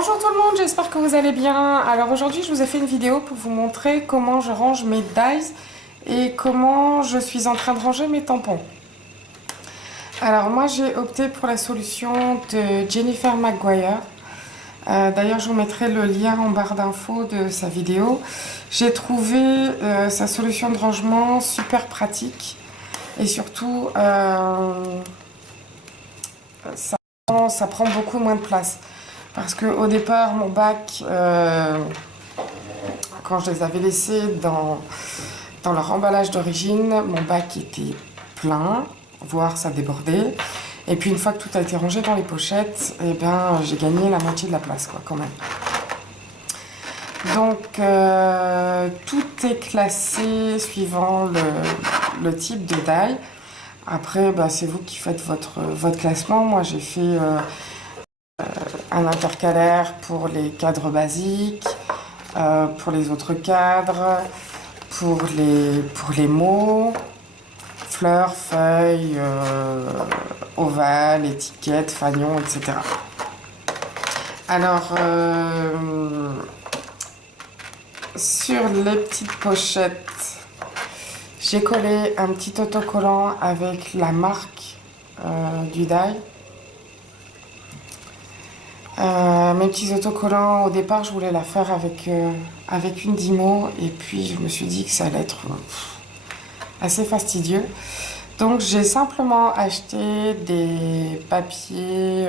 Bonjour tout le monde, j'espère que vous allez bien. Alors aujourd'hui je vous ai fait une vidéo pour vous montrer comment je range mes dies et comment je suis en train de ranger mes tampons. Alors moi j'ai opté pour la solution de Jennifer McGuire. D'ailleurs je vous mettrai le lien en barre d'infos de sa vidéo. J'ai trouvé sa solution de rangement super pratique et surtout ça prend beaucoup moins de place. Parce qu'au départ, mon bac, quand je les avais laissés dans leur emballage d'origine, mon bac était plein, voire ça débordait. Et puis une fois que tout a été rangé dans les pochettes, eh ben, j'ai gagné la moitié de la place, quoi, quand même. Donc, tout est classé suivant le type de die. Après, bah, c'est vous qui faites votre classement. Moi, j'ai fait un intercalaire pour les cadres basiques, pour les autres cadres, pour les mots, fleurs, feuilles, ovales, étiquettes, fanions, etc. Alors, sur les petites pochettes, j'ai collé un petit autocollant avec la marque du die. Mes petits autocollants, au départ, je voulais la faire avec une Dymo et puis je me suis dit que ça allait être assez fastidieux. Donc j'ai simplement acheté des papiers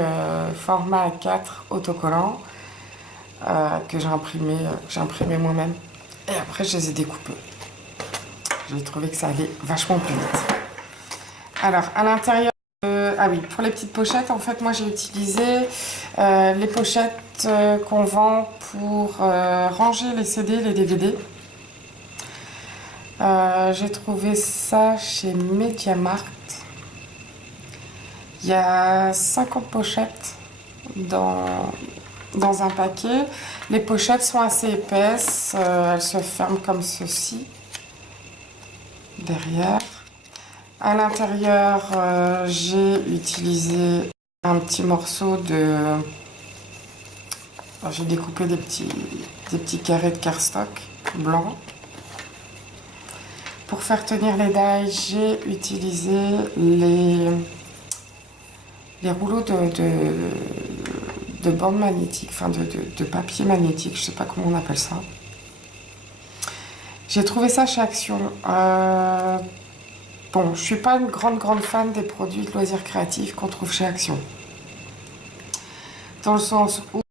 format A4 autocollants que j'ai imprimé moi-même et après je les ai découpés. J'ai trouvé que ça allait vachement plus vite. Alors à l'intérieur, ah oui, pour les petites pochettes, en fait, moi j'ai utilisé les pochettes qu'on vend pour ranger les CD, les DVD. J'ai trouvé ça chez MediaMarkt. Il y a 50 pochettes dans un paquet. Les pochettes sont assez épaisses, elles se ferment comme ceci, derrière. À l'intérieur, j'ai utilisé un petit morceau de... J'ai découpé des petits carrés de cardstock blanc. Pour faire tenir les dies, j'ai utilisé les rouleaux de bande magnétique, enfin de papier magnétique, je sais pas comment on appelle ça. J'ai trouvé ça chez Action. Bon, je suis pas une grande fan des produits de loisirs créatifs qu'on trouve chez Action. Dans le sens où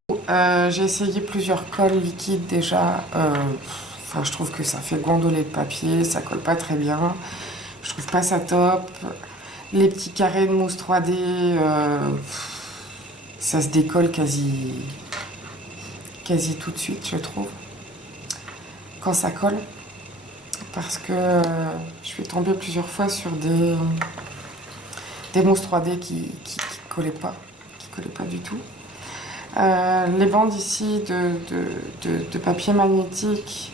j'ai essayé plusieurs colles liquides déjà. Enfin, je trouve que ça fait gondoler le papier, ça colle pas très bien. Je trouve pas ça top. Les petits carrés de mousse 3D, ça se décolle quasi tout de suite, je trouve, quand ça colle. Parce que je suis tombée plusieurs fois sur des mousses 3D qui collaient pas du tout. Les bandes ici de papier magnétique,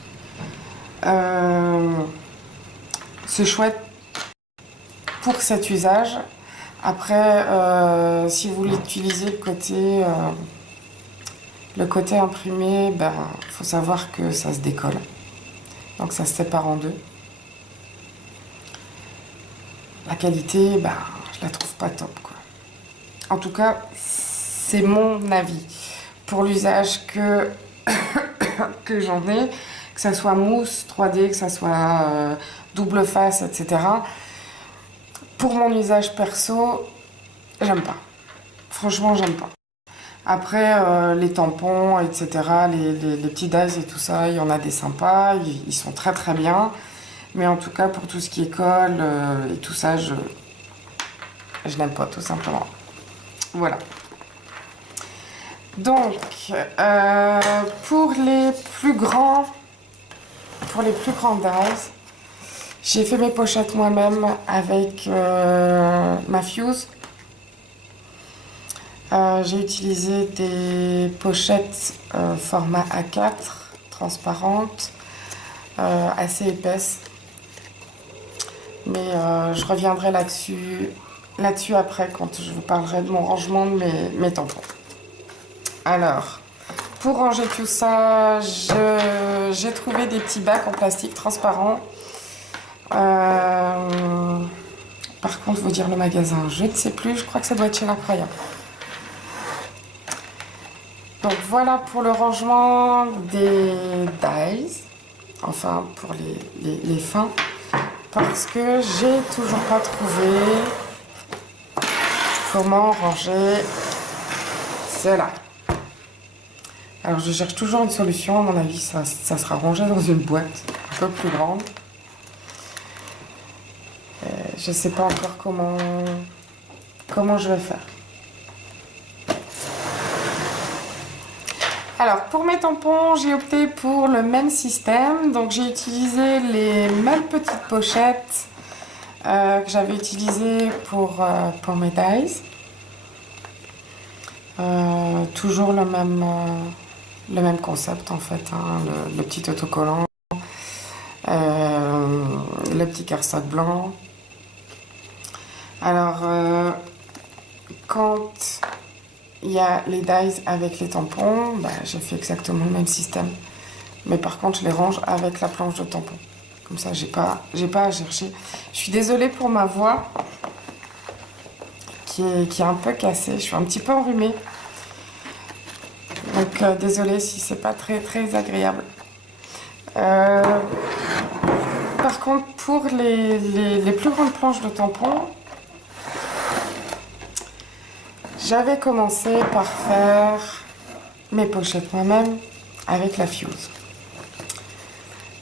c'est chouette pour cet usage. Après, si vous l'utilisez le côté imprimé, ben, faut savoir que ça se décolle. Donc ça se sépare en deux. La qualité, bah, je la trouve pas top, quoi. En tout cas, c'est mon avis. Pour l'usage que j'en ai, que ça soit mousse 3D, que ça soit double face, etc. Pour mon usage perso, j'aime pas. Franchement, j'aime pas. Après, les tampons, etc., les petits dies et tout ça, il y en a des sympas, ils sont très très bien. Mais en tout cas, pour tout ce qui est colle et tout ça, je n'aime pas, tout simplement. Voilà. Donc, pour les plus grands dies, j'ai fait mes pochettes moi-même avec ma Fuse. J'ai utilisé des pochettes format A4, transparentes, assez épaisses. Mais je reviendrai là-dessus après quand je vous parlerai de mon rangement de mes tampons. Alors, Pour ranger tout ça, j'ai trouvé des petits bacs en plastique transparent. Par contre, vous dire le magasin, je ne sais plus, je crois que ça doit être chez l'Incroyable. Donc voilà pour le rangement des dies, enfin pour les fins, parce que j'ai toujours pas trouvé comment ranger cela. Alors je cherche toujours une solution, à mon avis ça sera rangé dans une boîte un peu plus grande. Je sais pas encore comment je vais faire. Alors pour mes tampons, j'ai opté pour le même système. Donc j'ai utilisé les mêmes petites pochettes que j'avais utilisées pour mes dies. Toujours le même concept en fait, hein, le petit autocollant, le petit cardstock blanc. Alors quand il y a les dies avec les tampons, bah, j'ai fait exactement le même système. Mais par contre, je les range avec la planche de tampons. Comme ça, j'ai pas à chercher. Je suis désolée pour ma voix qui est un peu cassée. Je suis un petit peu enrhumée. Donc, désolée si c'est pas très agréable. Par contre, pour les plus grandes planches de tampons, j'avais commencé par faire mes pochettes moi-même avec la Fuse.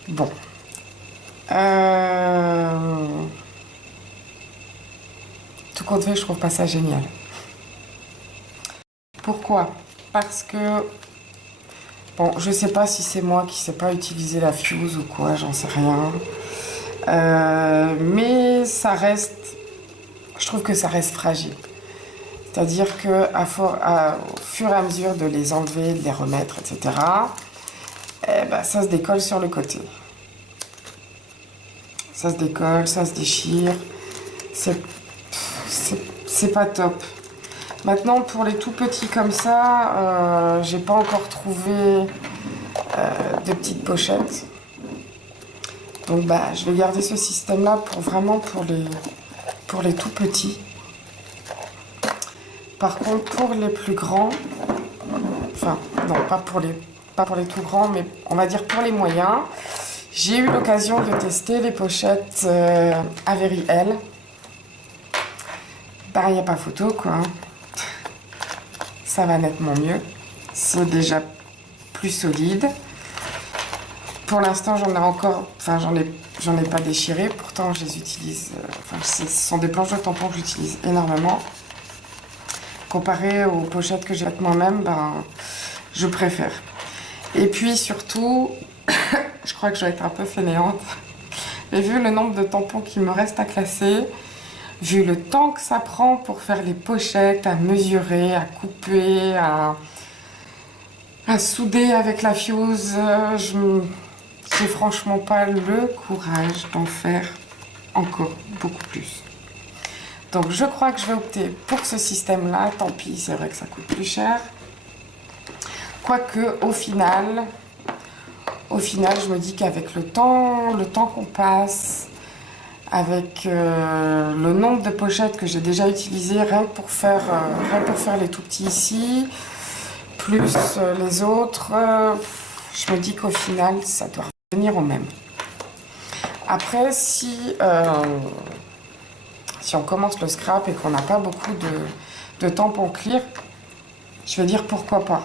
Bon. Tout compte fait, je trouve pas ça génial. Pourquoi? Parce que, bon, je sais pas si c'est moi qui sais pas utiliser la Fuse ou quoi, j'en sais rien. Mais ça reste, je trouve que ça reste fragile. C'est-à-dire que au fur et à mesure de les enlever, de les remettre, etc., ça se décolle sur le côté. Ça se décolle, ça se déchire. C'est pas top. Maintenant, pour les tout petits comme ça, j'ai pas encore trouvé de petites pochettes. Donc je vais garder ce système-là pour les tout petits. Par contre, pour les plus grands, enfin, non, pas pour les tout grands, mais on va dire pour les moyens, j'ai eu l'occasion de tester les pochettes Avery L. Il n'y a pas photo, quoi. Ça va nettement mieux. C'est déjà plus solide. Pour l'instant, j'en ai pas déchiré. Pourtant, je les utilise. Ce sont des planches de tampons que j'utilise énormément. Comparé aux pochettes que j'ai faites moi-même, je préfère. Et puis surtout, je crois que je vais être un peu fainéante, mais vu le nombre de tampons qu'il me reste à classer, vu le temps que ça prend pour faire les pochettes, à mesurer, à couper, à souder avec la Fuse, j'ai franchement pas le courage d'en faire encore beaucoup plus. Donc je crois que je vais opter pour ce système-là. Tant pis, c'est vrai que ça coûte plus cher. Quoique, au final, je me dis qu'avec le temps qu'on passe, avec le nombre de pochettes que j'ai déjà utilisées, rien que pour faire les tout petits ici, plus les autres, je me dis qu'au final, ça doit revenir au même. Après, si on commence le scrap et qu'on n'a pas beaucoup de tampons clear, je vais dire pourquoi pas.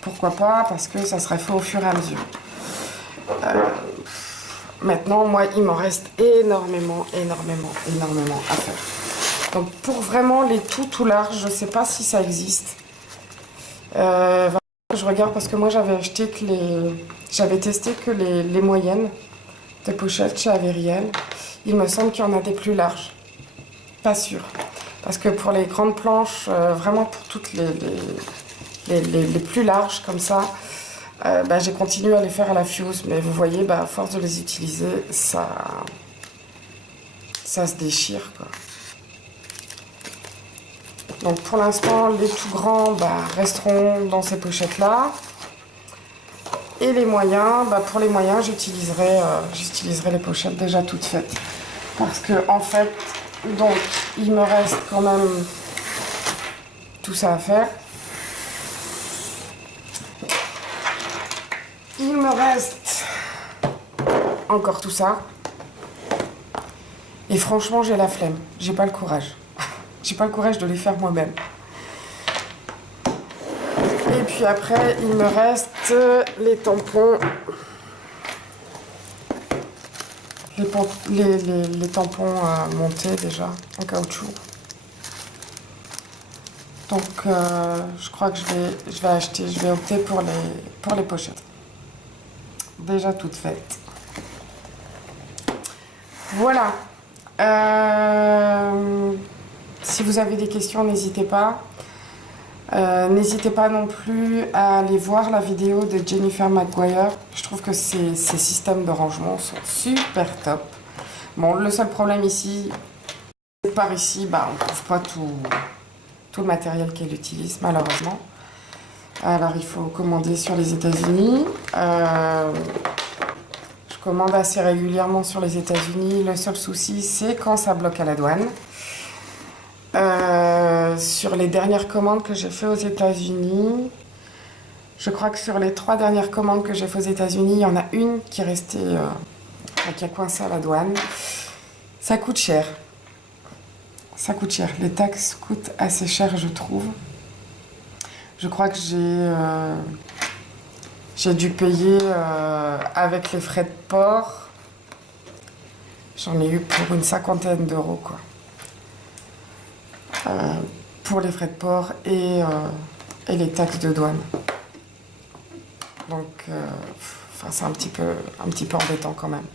Pourquoi pas, parce que ça serait fait au fur et à mesure. Maintenant, moi, il m'en reste énormément à faire. Donc, pour vraiment les tout larges, je ne sais pas si ça existe. Je regarde parce que moi, j'avais testé que les moyennes de pochettes chez Averiel. Il me semble qu'il y en a des plus larges. Pas sûr. Parce que pour les grandes planches, vraiment pour toutes les plus larges comme ça, j'ai continué à les faire à la Fuse. Mais vous voyez, à force de les utiliser, ça se déchire, quoi. Donc pour l'instant, les tout grands resteront dans ces pochettes-là. Et les moyens, pour les moyens, j'utiliserai les pochettes déjà toutes faites. Parce que en fait, donc il me reste quand même tout ça à faire. Il me reste encore tout ça. Et franchement, j'ai la flemme. J'ai pas le courage. J'ai pas le courage de les faire moi-même. Et puis après, il me reste les tampons. Les tampons à monter déjà en caoutchouc. Donc je crois que je vais opter pour les pochettes. Déjà toutes faites. Voilà. Si vous avez des questions, n'hésitez pas. N'hésitez pas non plus à aller voir la vidéo de Jennifer McGuire. Je trouve que ses systèmes de rangement sont super top. Bon, le seul problème ici, par ici, on ne trouve pas tout le matériel qu'elle utilise, malheureusement. Alors, il faut commander sur les États-Unis. Je commande assez régulièrement sur les États-Unis. Le seul souci, c'est quand ça bloque à la douane. Sur les dernières commandes que j'ai fait aux États-Unis, je crois que sur les 3 dernières commandes que j'ai fait aux États-Unis, il y en a une qui est restée, qui a coincé à la douane. Ça coûte cher. Ça coûte cher. Les taxes coûtent assez cher, je trouve. Je crois que j'ai dû payer avec les frais de port. J'en ai eu pour une 50aine d'euros, quoi. Pour les frais de port et les taxes de douane. Donc, c'est un petit peu embêtant quand même.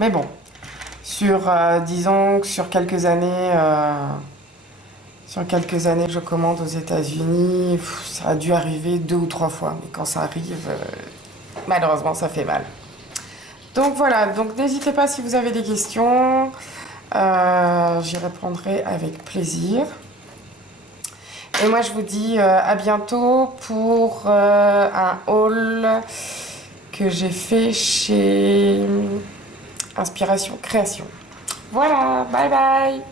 Mais bon, disons que sur quelques années, je commande aux États-Unis, ça a dû arriver 2 ou 3 fois. Mais quand ça arrive, malheureusement, ça fait mal. Donc voilà, donc n'hésitez pas si vous avez des questions. J'y répondrai avec plaisir. Et moi, je vous dis à bientôt pour un haul que j'ai fait chez Inspiration Création. Voilà, bye bye!